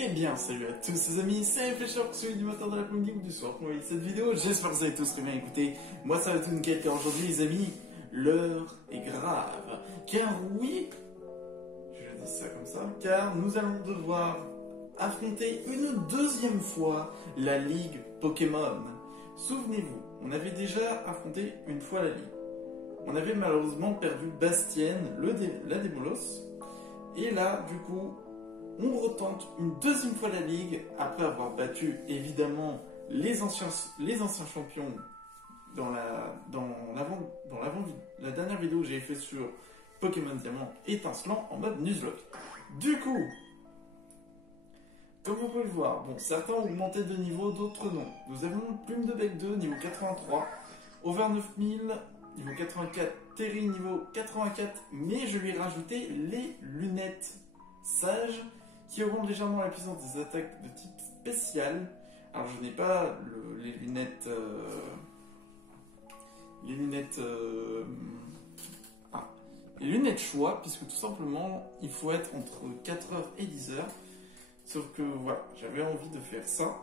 Eh bien, salut à tous les amis, c'est Fletcher, celui du moteur de l'après-midi ou du soir pour regarder cette vidéo. J'espère que vous avez tous très bien écouté. Moi, ça va tout nickel car aujourd'hui, les amis, l'heure est grave. Car oui, je dis ça comme ça, car nous allons devoir affronter une deuxième fois la Ligue Pokémon. Souvenez-vous, on avait déjà affronté une fois la Ligue. On avait malheureusement perdu Bastienne, la Démolos. Et là, du coup, on retente une deuxième fois la Ligue, après avoir battu évidemment les anciens champions dans la dernière vidéo que j'ai fait sur Pokémon Diamant étincelant en mode Nuzlocke. Du coup, comme vous pouvez le voir, bon, certains ont augmenté de niveau, d'autres non. Nous avons Plume de Bec 2, niveau 83, Over 9000, niveau 84, Terry, niveau 84, mais je lui ai rajouté les lunettes sages qui augmentent légèrement la puissance des attaques de type spécial. Alors je n'ai pas les lunettes... les lunettes choix, puisque tout simplement, il faut être entre 4h et 10h. Sauf que voilà, j'avais envie de faire ça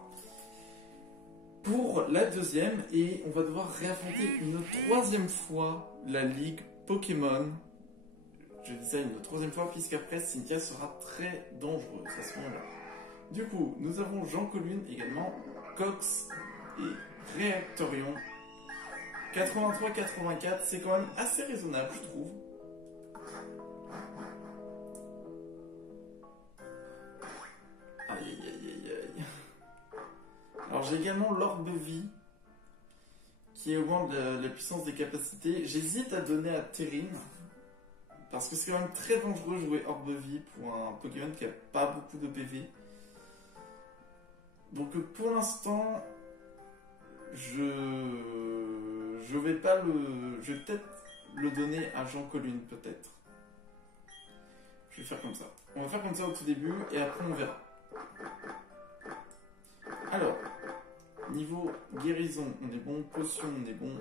pour la deuxième, et on va devoir réaffronter une troisième fois la Ligue Pokémon. Je dis ça une troisième fois, puisqu'après Cynthia sera très dangereuse à ce moment-là. Du coup, nous avons Jean Colune également, Cox et Réactorion. 83-84, c'est quand même assez raisonnable, je trouve. Aïe aïe aïe aïe. Alors j'ai également l'Orbe Vie, qui augmente la puissance des capacités. J'hésite à donner à Terrine, parce que c'est quand même très dangereux de jouer Orbe Vie pour un Pokémon qui n'a pas beaucoup de PV. Donc pour l'instant, je vais pas le... Je vais peut-être le donner à Jean Colune, peut-être. Je vais faire comme ça. On va faire comme ça au tout début, et après on verra. Alors, niveau guérison, on est bon. Potion, on est bon.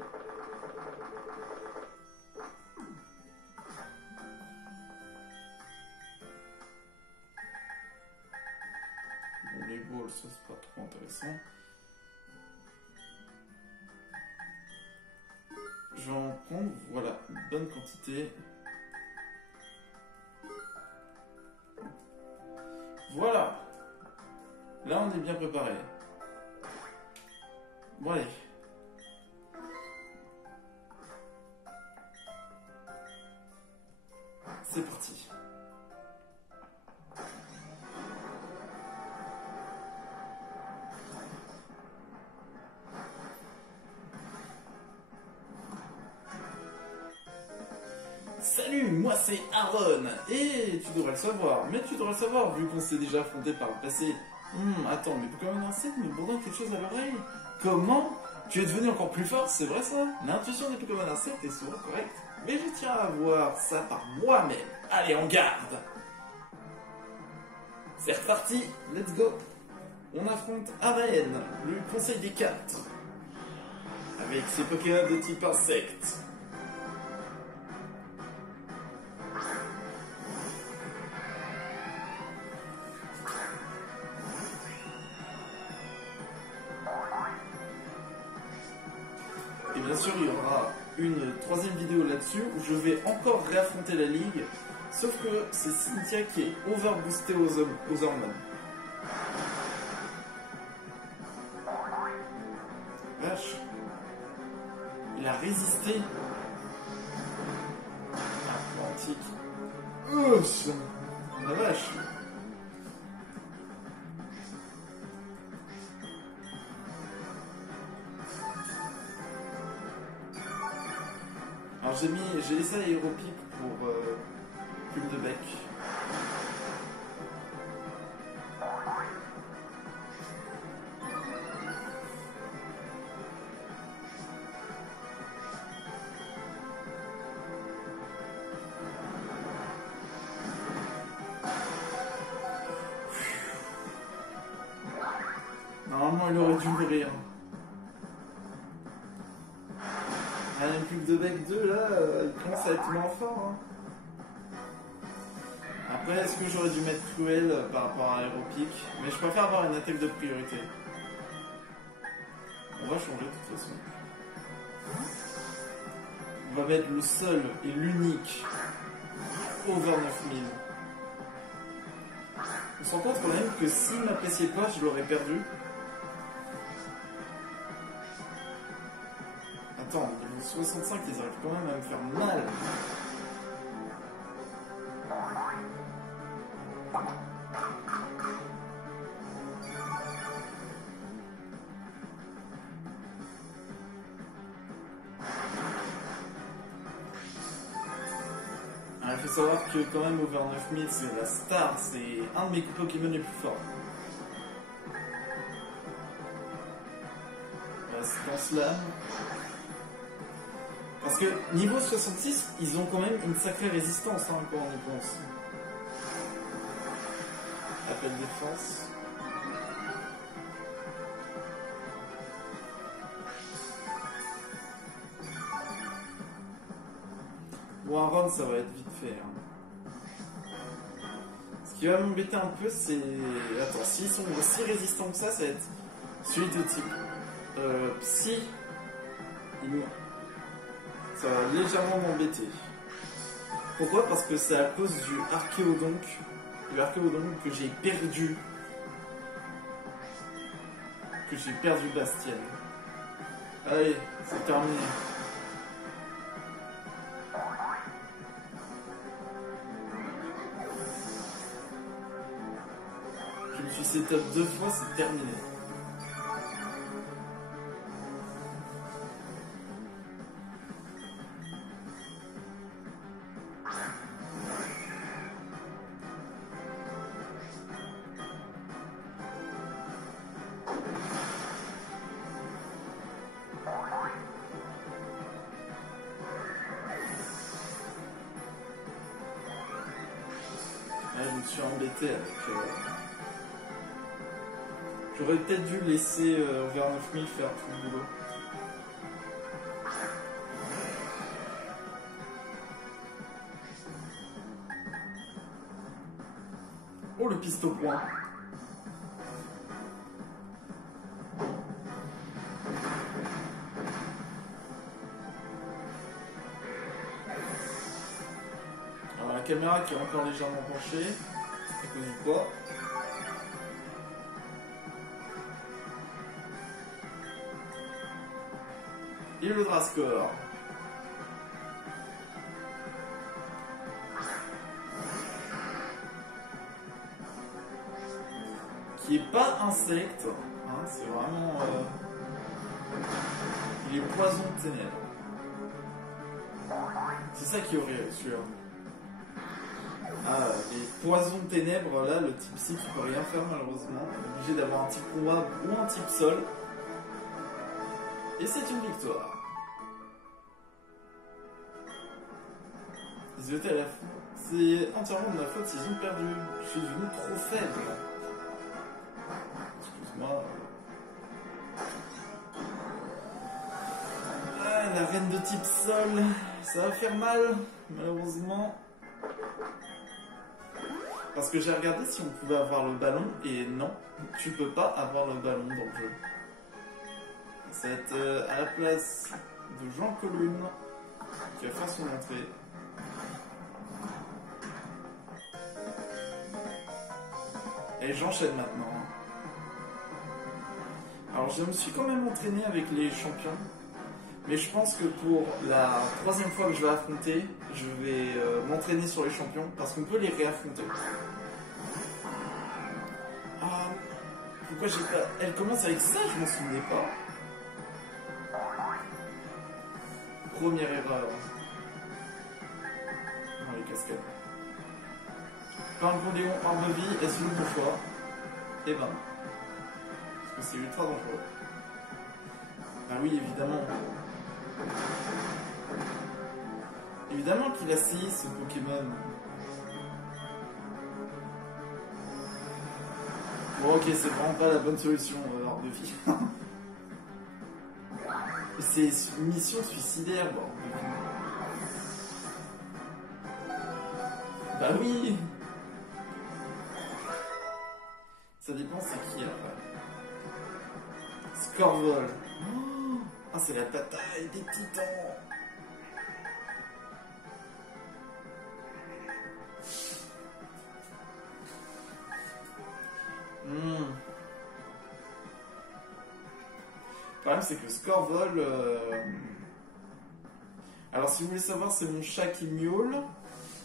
Bon, les balls, ça c'est pas trop intéressant. Je vais en prendre, voilà, une bonne quantité. Voilà. Là, on est bien préparé. Bon, allez. C'est parti. Salut, moi c'est Aaron, et tu devrais le savoir, mais tu devrais le savoir vu qu'on s'est déjà affronté par le passé. Attends, mais Pokémon Insecte me bourdonne quelque chose à l'oreille. Comment? Tu es devenu encore plus fort, c'est vrai ça? L'intuition des Pokémon Insectes est souvent correcte, mais je tiens à voir ça par moi-même. Allez, en garde! C'est reparti, let's go! On affronte Arène, le conseil des 4, avec ses Pokémon de type insecte. Et bien sûr, il y aura une troisième vidéo là-dessus où je vais encore réaffronter la Ligue, sauf que c'est Cynthia qui est overboostée aux hormones. Vache. Il a résisté. Atlantique. Ouf. La vache. Alors j'ai laissé Aéropic pour Plume de Bec. Normalement il aurait dû mourir. Un Plume de Bec 2 là, il commence à être moins fort. Hein. Ouais, est-ce que j'aurais dû mettre cruel par rapport à aéropic? Mais je préfère avoir une attaque de priorité. On va changer de toute façon. On va mettre le seul et l'unique over 9000. On se rend compte quand même que s'il m'appréciait pas, je l'aurais perdu. Attends, niveau 65, ils arrivent quand même à me faire mal. Il faut savoir que quand même over 9000 c'est la star, c'est un de mes Pokémon les plus forts. C'est dans Slam. Parce que niveau 66, ils ont quand même une sacrée résistance hein, quand on y pense. Appel défense. Bon, un run, ça va être vite fait. Hein. Ce qui va m'embêter un peu, c'est... Attends, s'ils sont aussi résistants que ça va être celui de type Psy. Ça va légèrement m'embêter. Pourquoi? Parce que c'est à cause du Archéodonc. Du Archéodonc que j'ai perdu. Que j'ai perdu Bastien. Allez, c'est terminé. Je me suis setup 2 fois, c'est terminé. Je me suis embêté avec... J'aurais peut-être dû laisser over 9000 faire tout le boulot. Oh, le piste au point. Alors, la caméra qui est encore légèrement penchée, à cause du poids. Et le Drascore. Qui est pas insecte, hein, c'est vraiment... Il est poison de ténèbres. C'est ça qui est horrible, celui-là. Ah, les poisons de ténèbres, là, le type psy, tu peux rien faire malheureusement. On est obligé d'avoir un type combat ou un type sol. Et c'est une victoire. Ils étaient à la fin. C'est entièrement de ma faute s'ils ont perdu. Je suis devenu trop faible. Excuse-moi. Ah, la reine de type sol. Ça va faire mal, malheureusement. Parce que j'ai regardé si on pouvait avoir le ballon, et non, tu peux pas avoir le ballon dans le jeu. Ça va être à la place de Jean Colune, qui va faire son entrée. Et j'enchaîne maintenant. Alors je me suis quand même entraîné avec les champions. Mais je pense que pour la 3e fois que je vais affronter, je vais m'entraîner sur les champions parce qu'on peut les réaffronter. Ah, pourquoi j'ai pas... Elle commence avec ça, je m'en souvenais pas. Première erreur. Dans les cascades. Pingouin arme de vie, est-ce le bon choix? Eh ben. Parce que c'est ultra dangereux. Ah oui, évidemment. Évidemment qu'il a CI ce Pokémon. Bon ok, c'est vraiment pas la bonne solution hors de vie. C'est une mission suicidaire, bon. Bah oui. Ça dépend c'est qui après. Scorvol. Oh, ah, c'est la bataille des titans. Le problème c'est que Scorvol... Alors si vous voulez savoir, c'est mon chat qui miaule.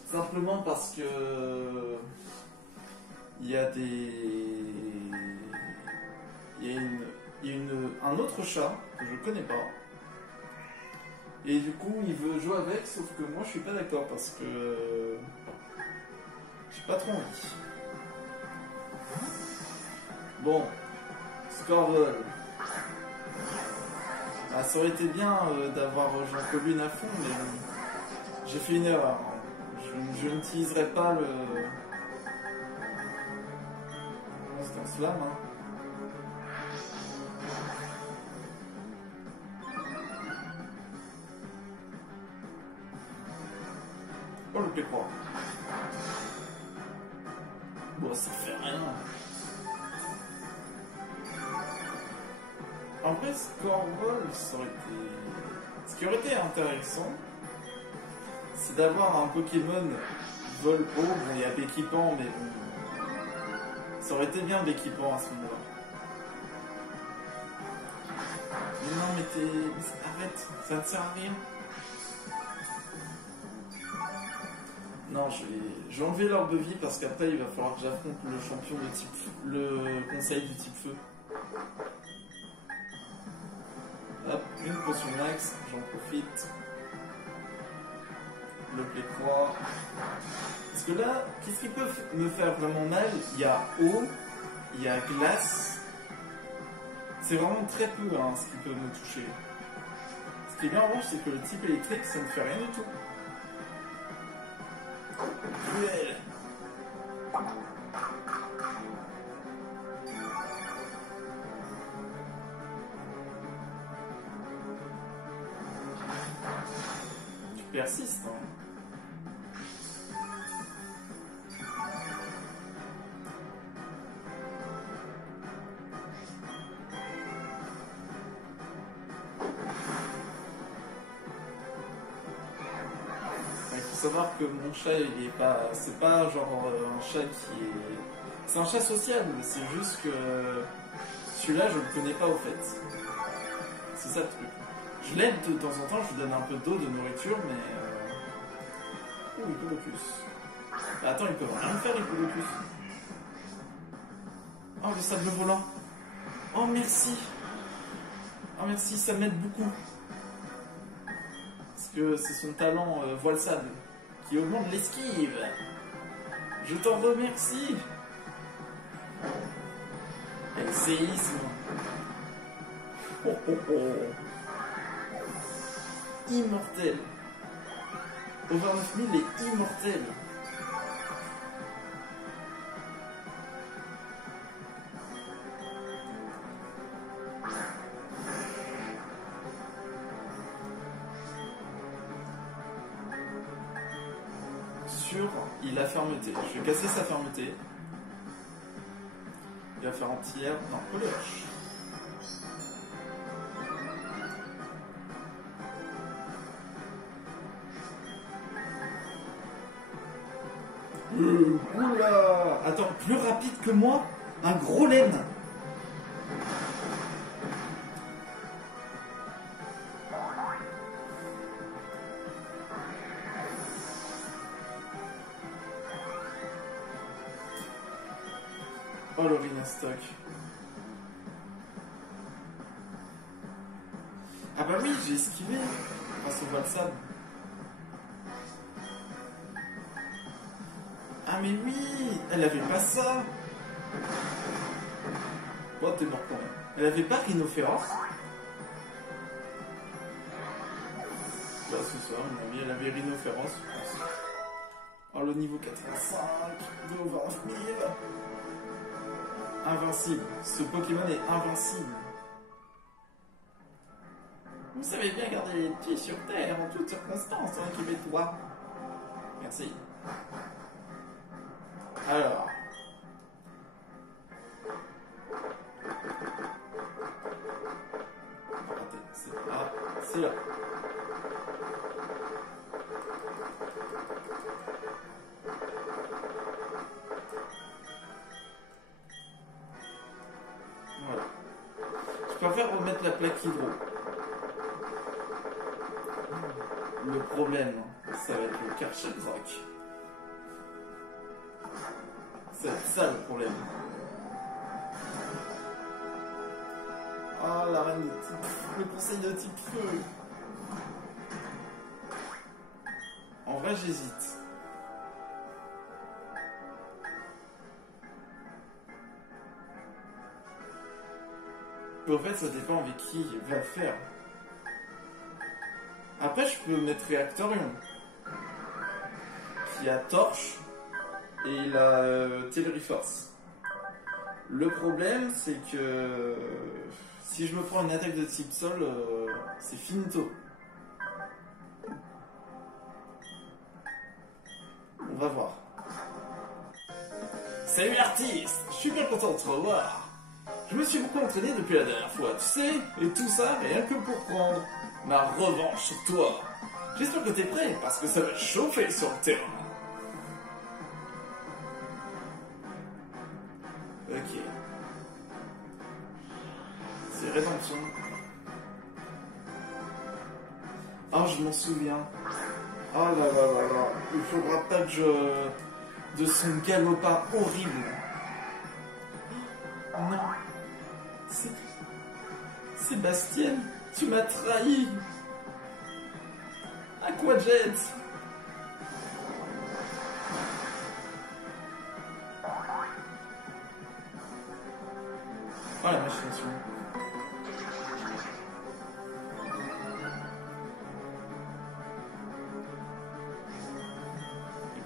Simplement parce que... Il y a des... Il y a un autre chat que je connais pas. Et du coup, il veut jouer avec, sauf que moi je suis pas d'accord parce que... J'ai pas trop envie. Bon, Scorvol. Ah, ça aurait été bien d'avoir Jean-Colune à fond, mais j'ai fait une erreur. Je n'utiliserai pas le... C'est un slam, hein. Oh, le P3. Bon, ça fait rien. En vrai, Scorvol, ça aurait été... Ce qui aurait été intéressant, c'est d'avoir un Pokémon vol haut. Bon, il y a Béquipant, mais bon... Ça aurait été bien Béquipant à ce moment-là. Mais non, mais arrête, ça ne sert à rien. Non, je vais enlever l'orbe de vie parce qu'après il va falloir que j'affronte le champion de type feu, le conseil du type feu. Hop, une potion max, j'en profite. Le P3. Parce que là, qu'est-ce qui peut me faire vraiment mal? Il y a eau, il y a glace. C'est vraiment très peu hein, ce qui peut me toucher. Ce qui est bien en revanche, c'est que le type électrique, ça ne fait rien du tout. Cruel. Tu persistes, hein. Faut savoir que mon chat, il est pas, c'est pas genre un chat qui est, c'est un chat sociable. C'est juste que celui-là, je le connais pas au fait. C'est ça le truc. Je l'aide de temps en temps, je lui donne un peu d'eau, de nourriture, mais il peut le plus. Bah, attends, il peut rien me faire, il peut le plus. Oh, le sable volant. Oh, merci. Oh, merci, ça m'aide beaucoup. Parce que c'est son talent voile sable qui augmente l'esquive. Je t'en remercie. Et le séisme. Oh, oh, oh. Immortel. Over 9000 est immortel. Il a fermeté. Je vais casser sa fermeté. Il va faire anti-air. Non, Poléoche. Oula! Attends, plus rapide que moi? Un gros laine! Oh, le Rhinastock. Ah bah oui, j'ai esquivé grâce au Valsab. Ah mais oui, elle avait pas ça. Bon, t'es mort quand même. Elle avait pas Rhinophéros. Là, ce soir, elle avait Rhinophéros, je pense. Oh, le niveau 85 de Over 9000. Invincible. Ce Pokémon est invincible. Vous savez bien garder les pieds sur terre en toutes circonstances, hein, Québécois. Merci. Alors. C'est là. Voilà. Je préfère remettre la plaque hydro. Le problème, ça va être le Karcher Rock. C'est ça le problème. Ah, la reine de type... Le conseil de type feu. En vrai, j'hésite. En fait, ça dépend avec qui va le faire. Après, je peux mettre Reactorium, qui a Torche et il a Telereforce. Le problème, c'est que si je me prends une attaque de type sol, c'est finito. On va voir. Salut l'artiste, je suis bien content de te revoir. Je me suis beaucoup entraîné depuis la dernière fois, tu sais, et tout ça rien que pour prendre ma revanche sur toi. J'espère que t'es prêt, parce que ça va chauffer sur le terrain. Ok. C'est rédemption. Oh, je m'en souviens. Oh là là là là. Il faudra pas que je... de son galopin horrible. Non. Sébastien, tu m'as trahi. Aquajet. Oh la machination.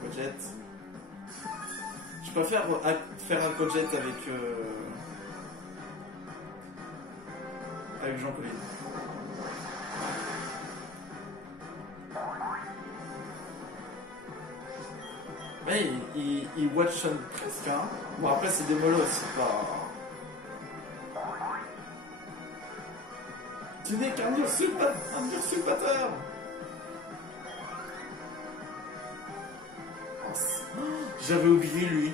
Aquajet. Je préfère faire Aquajet avec Jean Colline. Mais il watch presque, hein. Bon, après, c'est des molosses, c'est pas... Tu n'es qu'un usurpateur. J'avais oublié lui.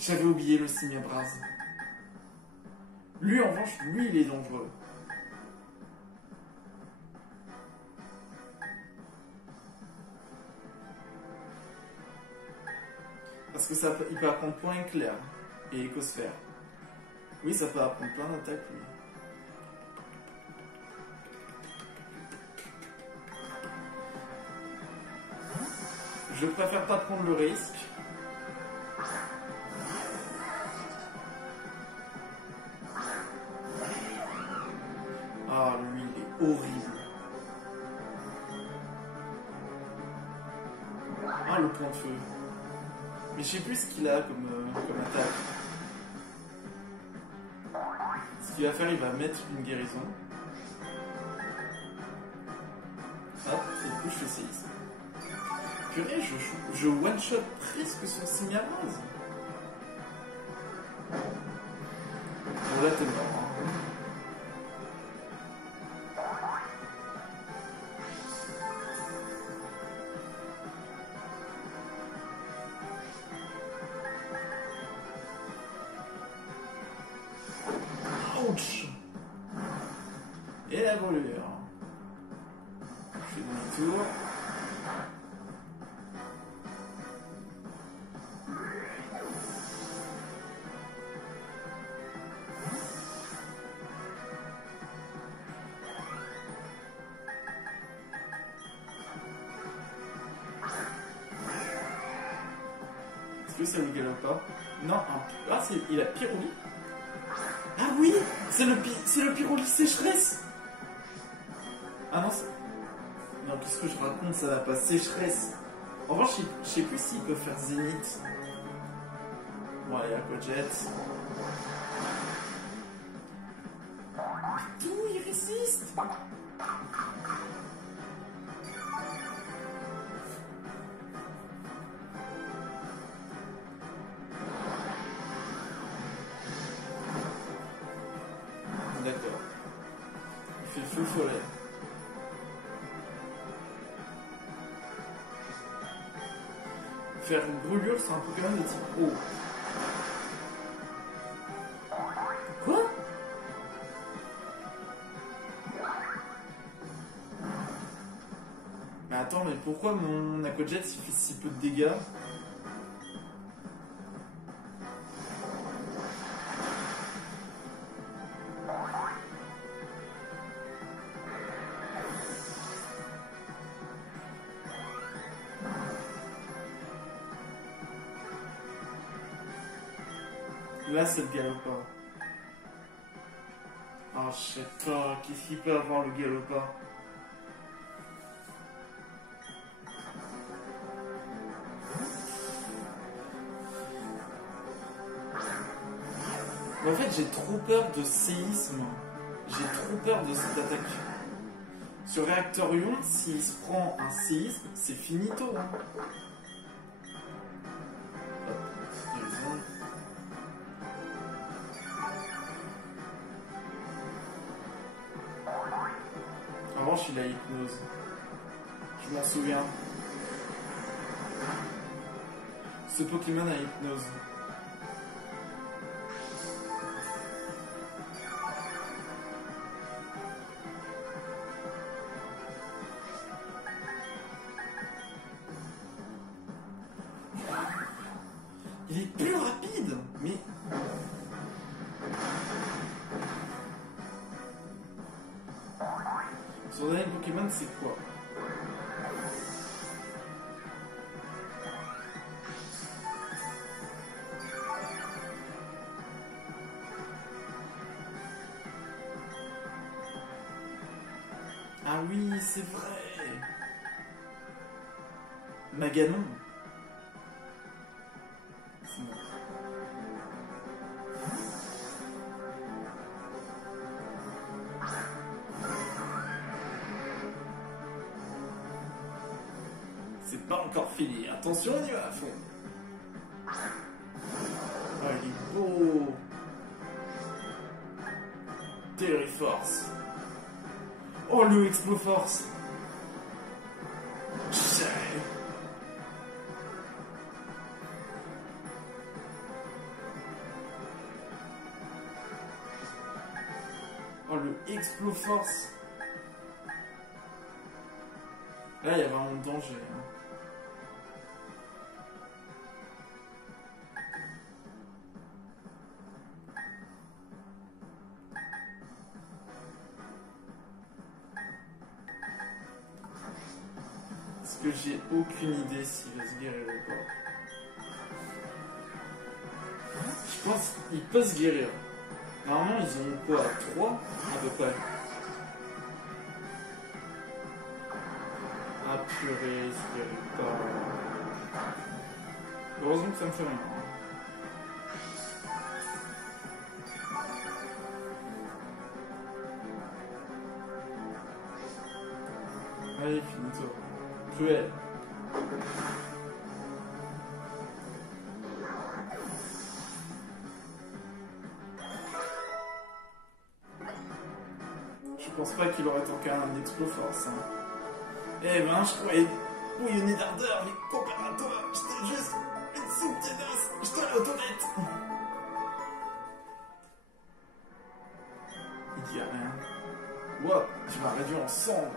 J'avais oublié le Simiabras. Lui, en revanche, lui, il est dangereux. Parce que ça, il peut apprendre point éclair et écosphère. Oui, ça peut apprendre plein d'attaques, lui. Je préfère pas prendre le risque. Ah, lui, il est horrible. Ah, le point de feu. Mais je sais plus ce qu'il a comme attaque. Ce qu'il va faire, il va mettre une guérison. Hop, et du coup, je fais 6. Purée, je one-shot presque son Simiabras. Bon, là, t'es mort. Hein. Ouch. Et la brûlure. Je fais demi-tour. Est-ce que ça le galope pas? Non, ah, il a Pyroli. Ah oui, c'est le Pyroli sécheresse. Ah non, non, qu'est-ce que je raconte, ça va pas, sécheresse. En revanche, je sais plus s'il peut faire Zénith. Bon, allez, Aquajet. Tout, il résiste. D'accord. feu follet. Faire une brûlure, c'est un Pokémon de type eau. Quoi? Mais attends, mais pourquoi mon Aquajet il fait si peu de dégâts? Là, c'est le Galopin. Oh, je sais pas, qu'est-ce qu'il peut avoir le Galopin? En fait, j'ai trop peur de séisme. J'ai trop peur de cette attaque. Sur Réactorion, s'il se prend un séisme, c'est finito. Hein. En revanche, il a hypnose. Je m'en souviens. Ce Pokémon a hypnose. Il est plus rapide, mais... Son dernier Pokémon, c'est quoi? Ah oui, c'est vrai. Maganon. C'est pas encore fini. Attention, on y va à fond. Oh, il est beau. Terriforce. Oh, le Exploforce. Oh, le Exploforce. Là, il y a vraiment danger. Hein. Parce que j'ai aucune idée s'il va se guérir ou pas. Je pense qu'il peut se guérir. Normalement, ils ont quoi? 3 à peu près. Ah purée, il se guérit pas. Heureusement que ça me fait rien. Allez, finito. Cruel. Je pense pas qu'il aurait tanké un Exploforce. Hein. Eh ben, je croyais bouillonner d'ardeur, mais comparé à toi, j'étais juste une soupe d'os, je dois aller aux toilettes. Il dit rien. Wow, tu m'as réduit en cendres.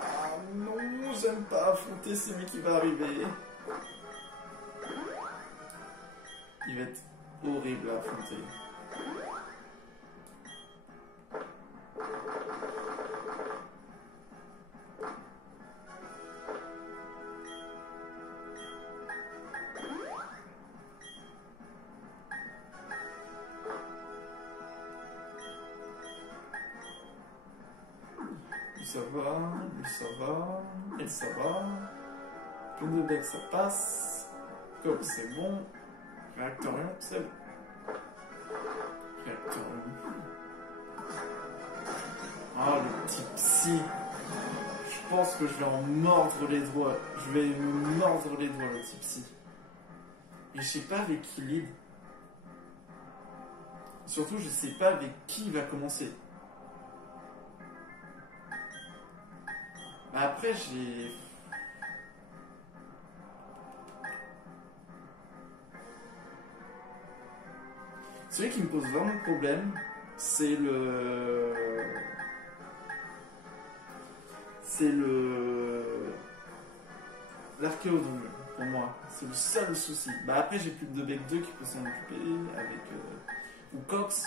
Ah non, j'aime pas affronter celui qui va arriver. Il va être horrible à affronter. Ça va, ça va, et ça va. Plein de bec, ça passe. Comme c'est bon. Réactorion, c'est bon. Réactorion. Ah, le petit psy. Je pense que je vais en mordre les doigts. Je vais me mordre les doigts, le petit psy. Et je sais pas avec qui lead. Surtout, je sais pas avec qui il va commencer. Après, j'ai... Celui qui me pose vraiment problème, c'est le... L'archéodon, pour moi. C'est le seul souci. Bah après, j'ai plus de Bec 2 qui peut s'en occuper avec... ou Cox.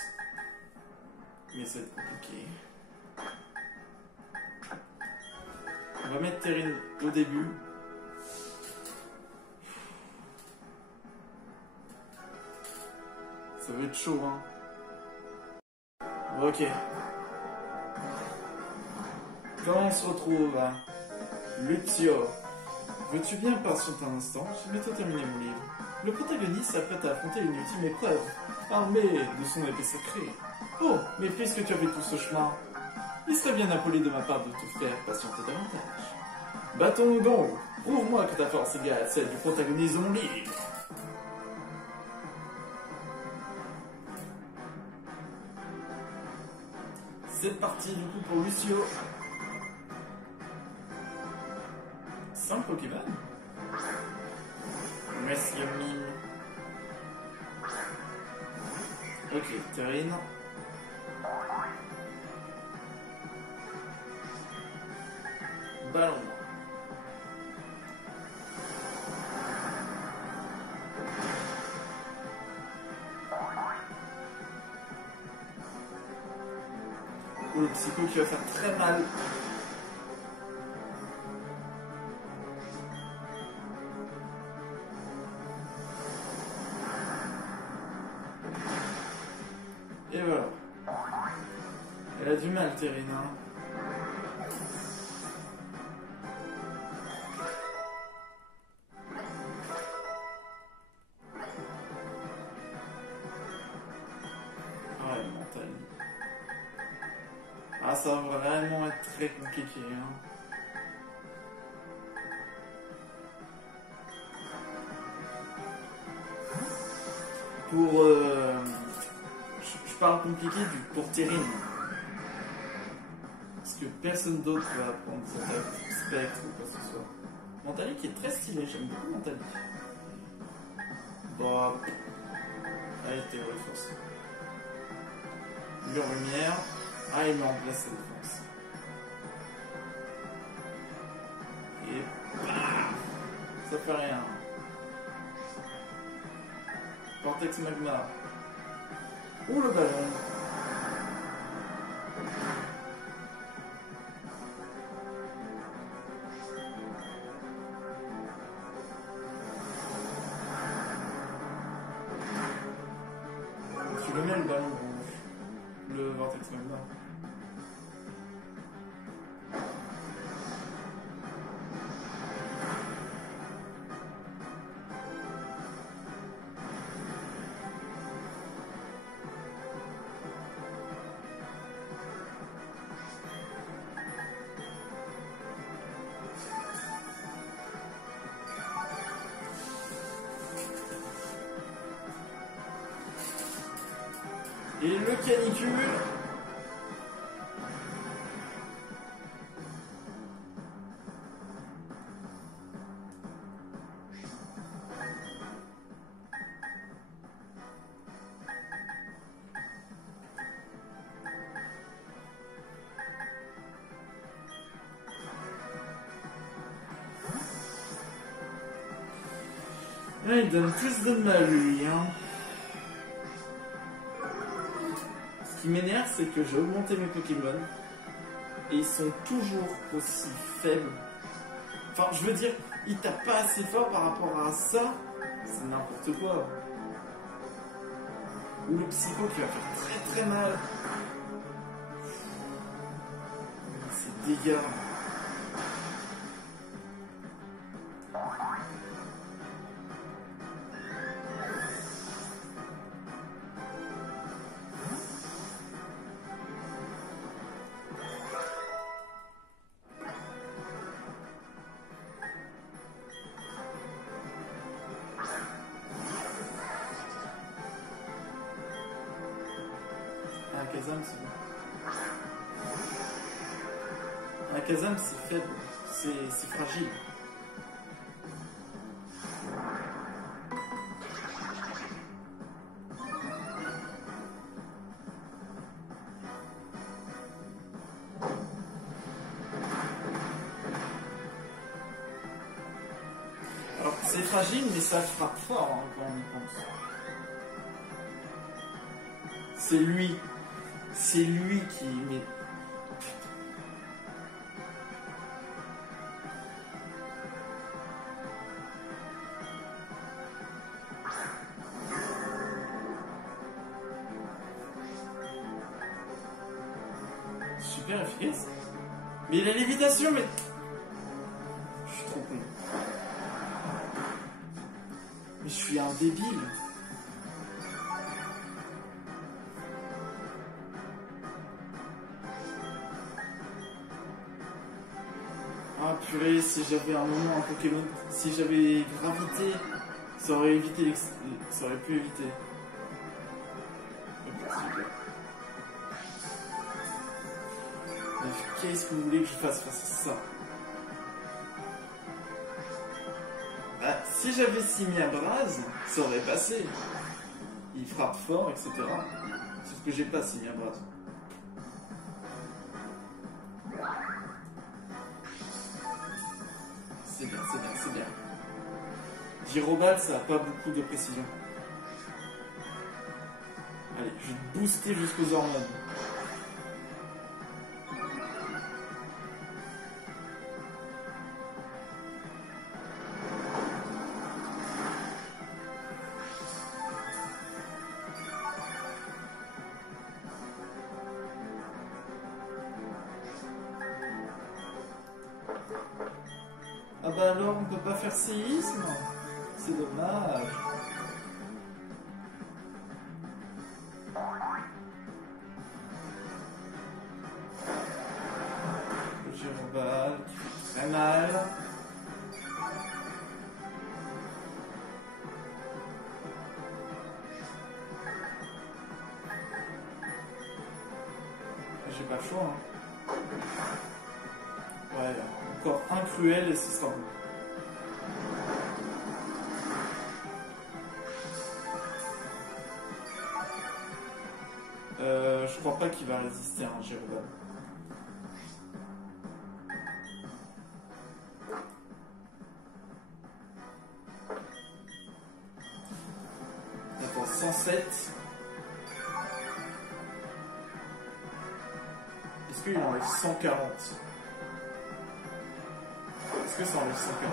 Mais ça va être compliqué. On va mettre Terrine au début. Ça va être chaud, hein. Bon, ok. Quand on se retrouve à Lucio, veux-tu bien patienter un instant? J'ai bientôt terminé mon livre. Le protagoniste s'apprête à affronter une ultime épreuve, armé de son épée sacrée. Oh, mais puisque tu as fait tout ce chemin, il serait bien impoli de ma part de te faire patienter davantage. Battons-nous donc. Prouve-moi que ta force égale celle du protagoniste de mon livre. C'est parti du coup pour Lucio. 5 Pokémon. Monsieur Mime. Ok, Terrine. Ballon. Le psycho qui va faire très mal. Et voilà. Elle a du mal, Terrine. Ah, elle mental. Ah, ça va vraiment être très compliqué. Hein. Pour... je parle compliqué pour Terrine. Parce que personne d'autre va prendre cette attaque spectre ou quoi que ce soit. Mentali qui est très stylé, j'aime beaucoup Mentali. Bon... Allez, Théo, force. Mur lumière. Ah, il met en place sa défense. Et... ça fait rien. Vortex magma. Ouh, le ballon. Tu le mets le ballon rouge. Le vortex magma. Et le canicule. Là, il donne plus de mal, lui, hein. Ce qui m'énerve, c'est que j'ai augmenté mes Pokémon et ils sont toujours aussi faibles. Enfin, je veux dire, il tape pas assez fort par rapport à ça. C'est n'importe quoi. Ou le psycho qui va faire très très mal. C'est dégâts. Kazam, c'est bon. Un Kazam, c'est faible. C'est fragile. Alors, c'est fragile, mais ça frappe fort hein, quand on y pense. C'est lui. C'est lui qui met. Super efficace. Mais il a l'évitation, mais. Je suis trop con. Mais je suis un débile. Ah purée, si j'avais un moment un Pokémon, si j'avais gravité, ça aurait évité ça aurait pu éviter. Mais qu'est-ce que vous voulez que je fasse face à ça? Bah, si j'avais Simi à Braz, ça aurait passé. Il frappe fort, etc. Sauf que j'ai pas Simi à Braz. C'est bien, c'est bien, c'est bien. Gyrobal, ça a pas beaucoup de précision. Allez, je vais te booster jusqu'aux hormones. Ah bah alors on peut pas faire séisme? C'est dommage. Le Gyrobal qui fait très mal. J'ai pas le choix hein. Ouais, encore un cruel et ce sera bon. Je crois pas qu'il va résister à un Gyrobal. Attends, 107. Est-ce qu'il enlève 140? Est-ce que ça enlève 140?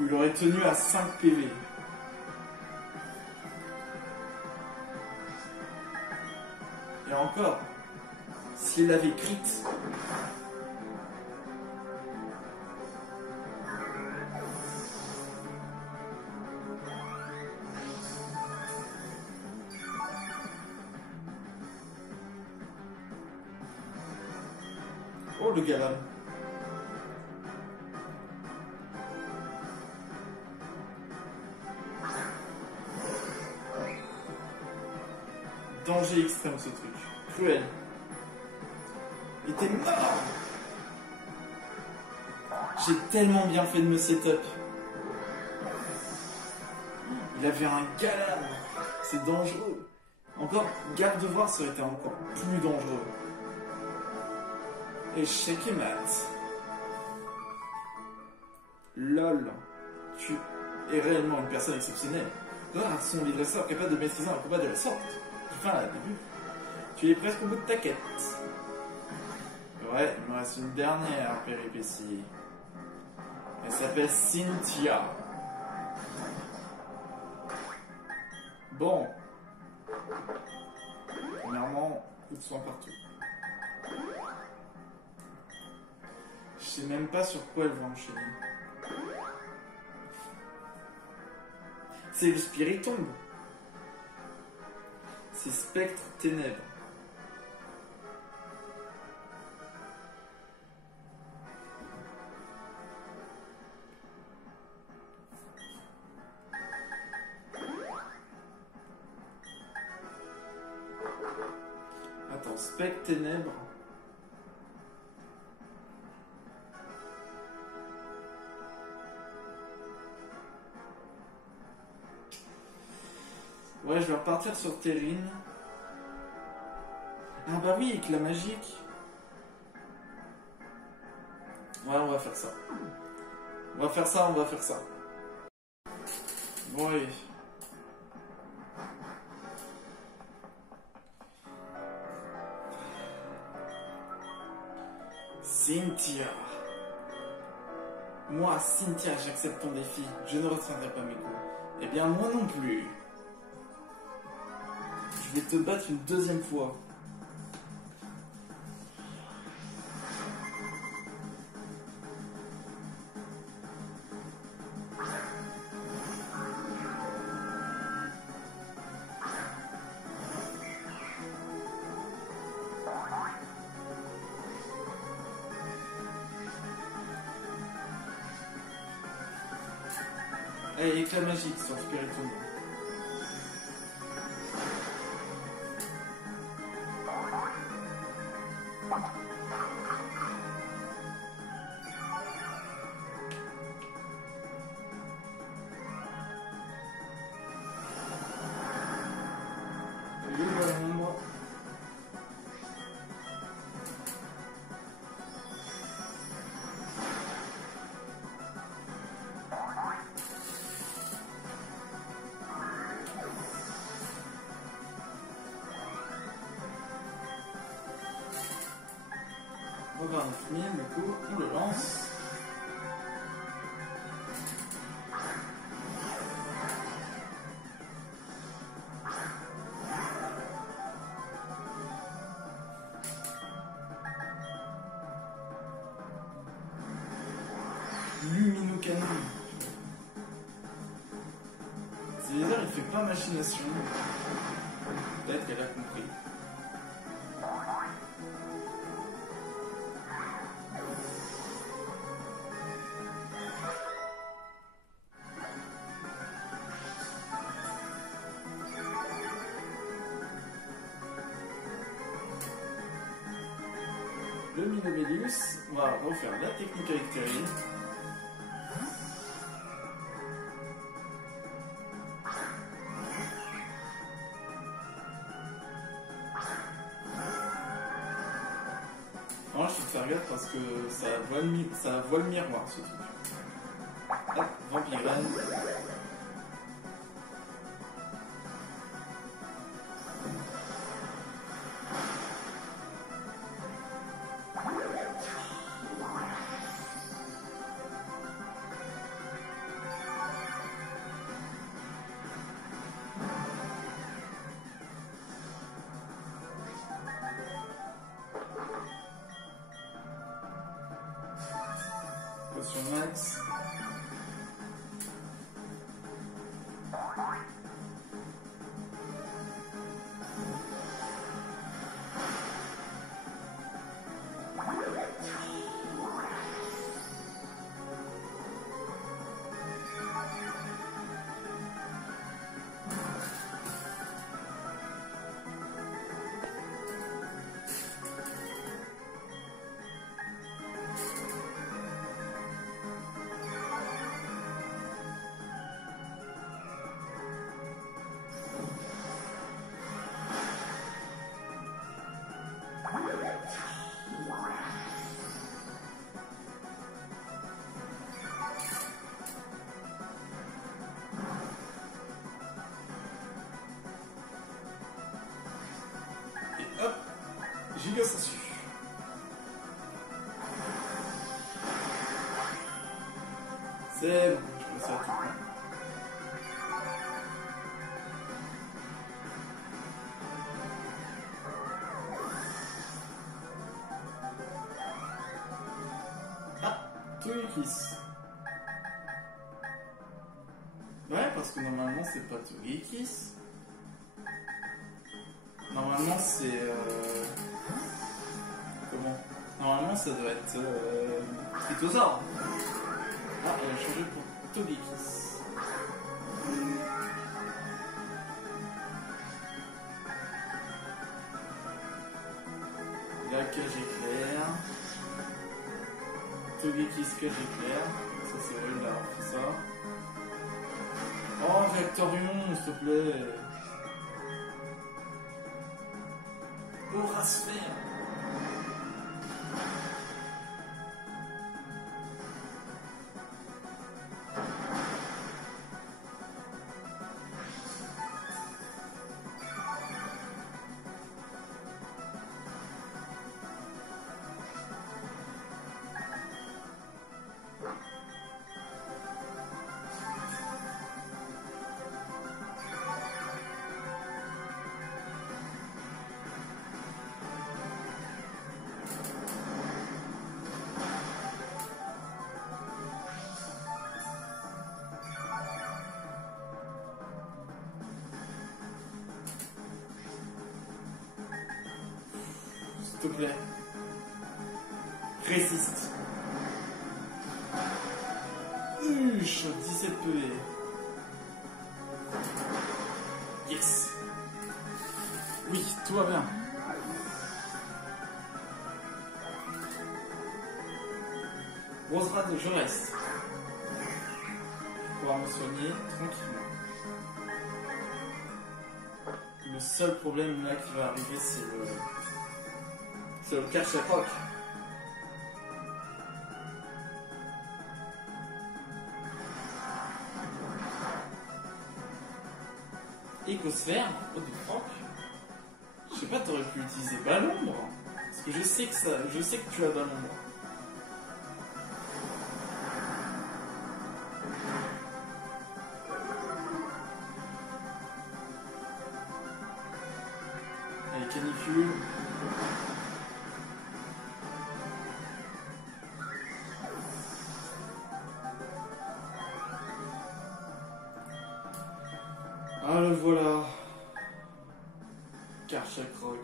Il aurait tenu à 5 PV. Et encore, s'il avait crit. Oh le galam. Danger extrême ce truc. Cruel. Il était mort. J'ai tellement bien fait de me setup. Il avait un galam. C'est dangereux. Encore, garde de voir, ça aurait été encore plus dangereux. Échec et mat. LOL. Tu es réellement une personne exceptionnelle. Grâce à son dresseur capable de maîtriser un combat de la sorte. Enfin, à début. Tu es presque au bout de ta quête. Ouais, il me reste une dernière péripétie. Elle s'appelle Cynthia. Bon. Premièrement, coup de soin partout. Je sais même pas sur quoi elle va enchaîner. C'est le Spiritomb. C'est Spectre Ténèbres. Spectre Ténèbres. Ouais, je vais repartir sur Terrine. Ah bah oui, éclat magique. Ouais, on va faire ça. On va faire ça, on va faire ça. Bon, allez. Cynthia. Moi, Cynthia, j'accepte ton défi. Je ne retiendrai pas mes coups. Eh bien, moi non plus. Je vais te battre une deuxième fois. Allez, éclat magique sur Spiritomb. On va finir, du coup, on le lance. Luminocanon. César, il fait pas machination. Peut-être qu'elle a compris. Le Minobellus, on va refaire la technique avec Terrine. Moi, je vais faire gaffe parce que ça voit le miroir, ce truc. Hop, Vampirane. Potion max. Hop, giga sensu. C'est bon, je me sers tout. Ah, Togekiss. Ouais, parce que normalement c'est pas Togekiss. Normalement c'est... Comment? Normalement ça doit être... Tritosaur. Ah, elle a changé pour Togekiss. bouclier qui se cache éclair. Ça c'est vrai, il a fait ça. Oh, Réactorion, s'il te plaît. Aurasphère. S'il te plaît. Résiste. Huche, 17 PV. Yes. Oui, tout va bien. Rosrad, je reste. Pour pouvoir me soigner tranquillement. Le seul problème là qui va arriver, c'est le Karchak Rock. Écosphère, what the fuck? Je sais pas, t'aurais pu utiliser Ballombre. Parce que je sais que tu as Ballombre. Allez, canicule. Ah le voilà. Karchak Rock.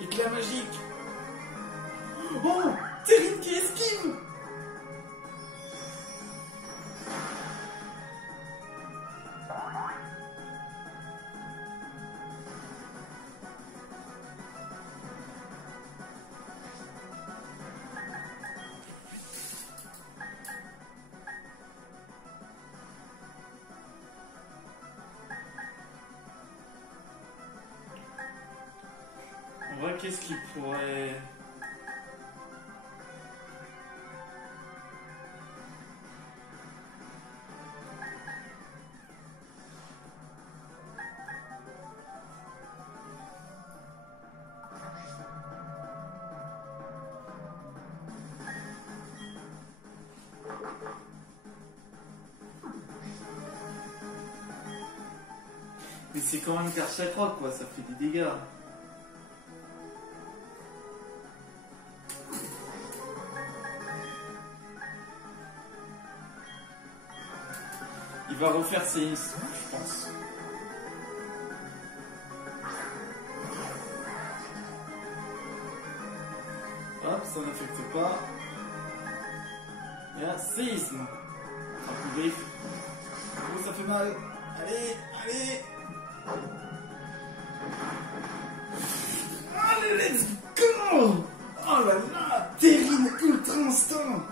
Éclat magique. Oh, Terrine qui esquive. En vrai, qu'est-ce qui pourrait... Mais c'est quand même Karchak Rock, quoi, ça fait des dégâts. Il va refaire ses hits, je pense. Hop, ça n'affecte pas. Et là, séisme. Un peu griffe. Oh, ça fait mal. Allez, allez. Allez, let's go. Oh là là, Terrine ultra instinct.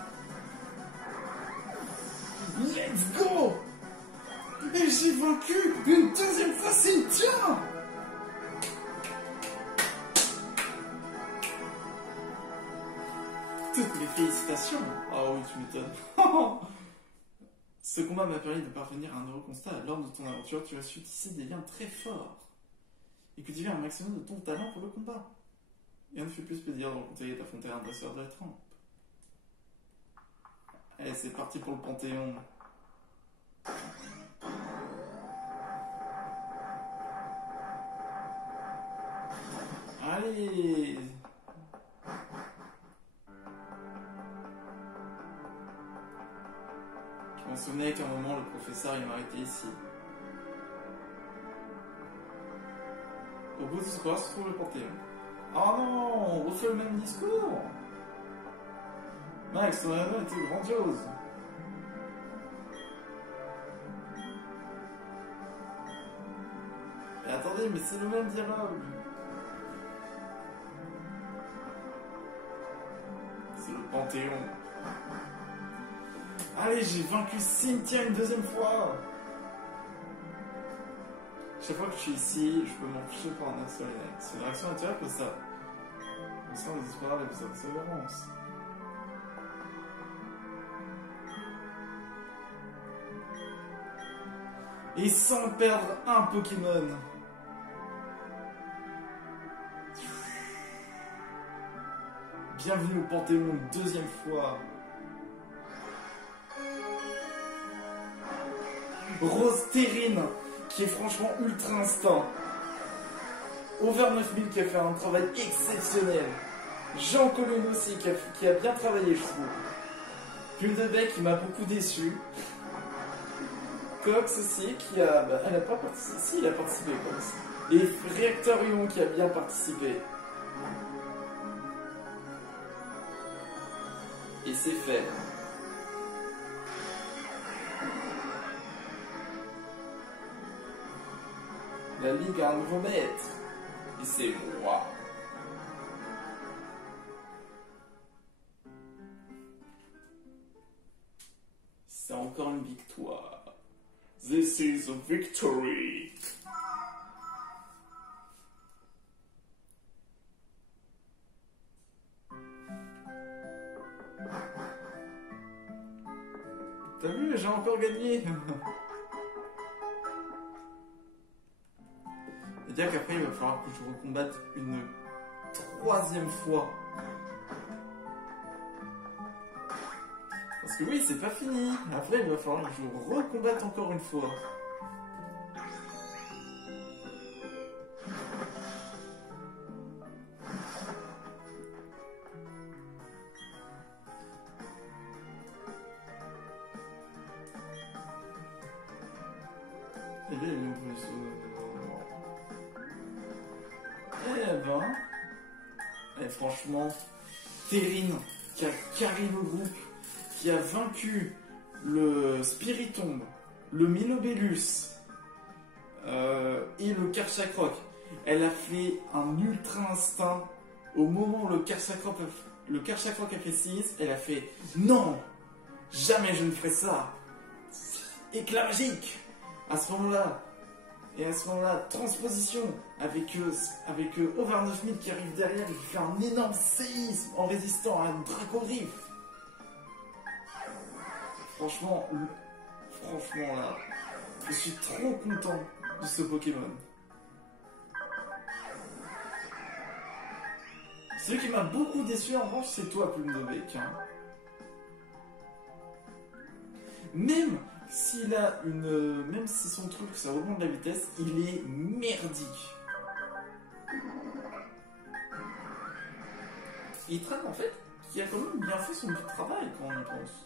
Let's go. Et j'ai vaincu une deuxième fois Cynthia. Toutes mes félicitations. Oh oui, tu m'étonnes. Ce combat m'a permis de parvenir à un heureux constat. Lors de ton aventure, tu as su tisser des liens très forts et cultiver un maximum de ton talent pour le combat. Rien ne fait plus plaisir de rencontrer et d'affronter un dresseur de la trempe. Allez, c'est parti pour le Panthéon. Allez. vous vous souvenez qu'à un moment, le professeur, il m'a arrêté ici. Au bout de ce couloir se trouve le Panthéon. Oh non, on refait le même discours. Max, ton réunion était grandiose. Mais attendez, mais c'est le même dialogue. C'est le Panthéon. Allez, j'ai vaincu Cynthia une deuxième fois. Chaque fois que je suis ici, je peux m'empêcher par un seul élève. C'est une réaction naturelle que ça. On sent désespérable et sa persévérance. Et sans perdre un Pokémon. Bienvenue au Panthéon une deuxième fois. Rose Terrine, qui est franchement ultra instinct. Over 9000 qui a fait un travail exceptionnel. Jean Colin aussi qui a bien travaillé, je trouve. Plume de Bec qui m'a beaucoup déçu. Cox aussi qui a... Bah, elle a pas participé. Si, il a participé, Cox. Et Réacteur Ion qui a bien participé. Et c'est fait. La Ligue a un nouveau maître. Et c'est moi. C'est encore une victoire. This is a victory. T'as vu, j'ai encore gagné. C'est-à-dire qu'après, il va falloir que je recombatte une troisième fois. Parce que oui, c'est pas fini. Après, il va falloir que je recombatte encore une fois. Et là, il nous fait Eh ben... Et franchement, Terrine, qui a carré le groupe, qui a vaincu le Spiritomb, le Minobellus et le Karchakroc. Elle a fait un ultra instinct au moment où le Karchakroc a fait 6, elle a fait non, jamais je ne ferai ça. Éclat magique. À ce moment-là, transposition avec Over 9000 qui arrive derrière et qui fait un énorme séisme en résistant à un Dracogriffe. Franchement là, je suis trop content de ce Pokémon. Ce qui m'a beaucoup déçu en revanche, c'est toi, Plume de Bec. Hein. Même si son truc, ça augmente la vitesse, il est merdique. Il traîne en fait, qui a quand même bien fait son petit travail quand on y pense.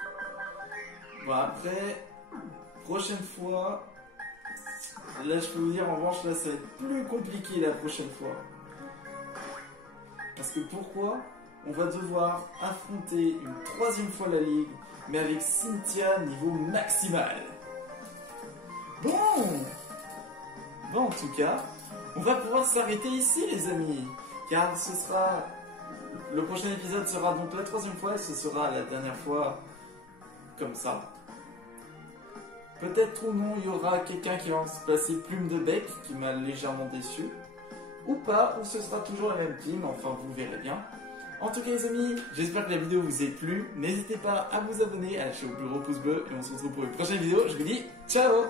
Bon après, prochaine fois, là je peux vous dire en revanche, là ça va être plus compliqué la prochaine fois. Parce que pourquoi? On va devoir affronter une troisième fois la Ligue, mais avec Cynthia niveau maximal. Bon, en tout cas, on va pouvoir s'arrêter ici les amis, car le prochain épisode sera donc la troisième fois, et ce sera la dernière fois comme ça. Peut-être ou non, il y aura quelqu'un qui va se passer Plume de Bec, qui m'a légèrement déçu, ou pas, ou ce sera toujours la même team, enfin vous verrez bien. En tout cas les amis, j'espère que la vidéo vous ait plu. N'hésitez pas à vous abonner, à lâcher au plus gros pouce bleu et on se retrouve pour une prochaine vidéo. Je vous dis ciao!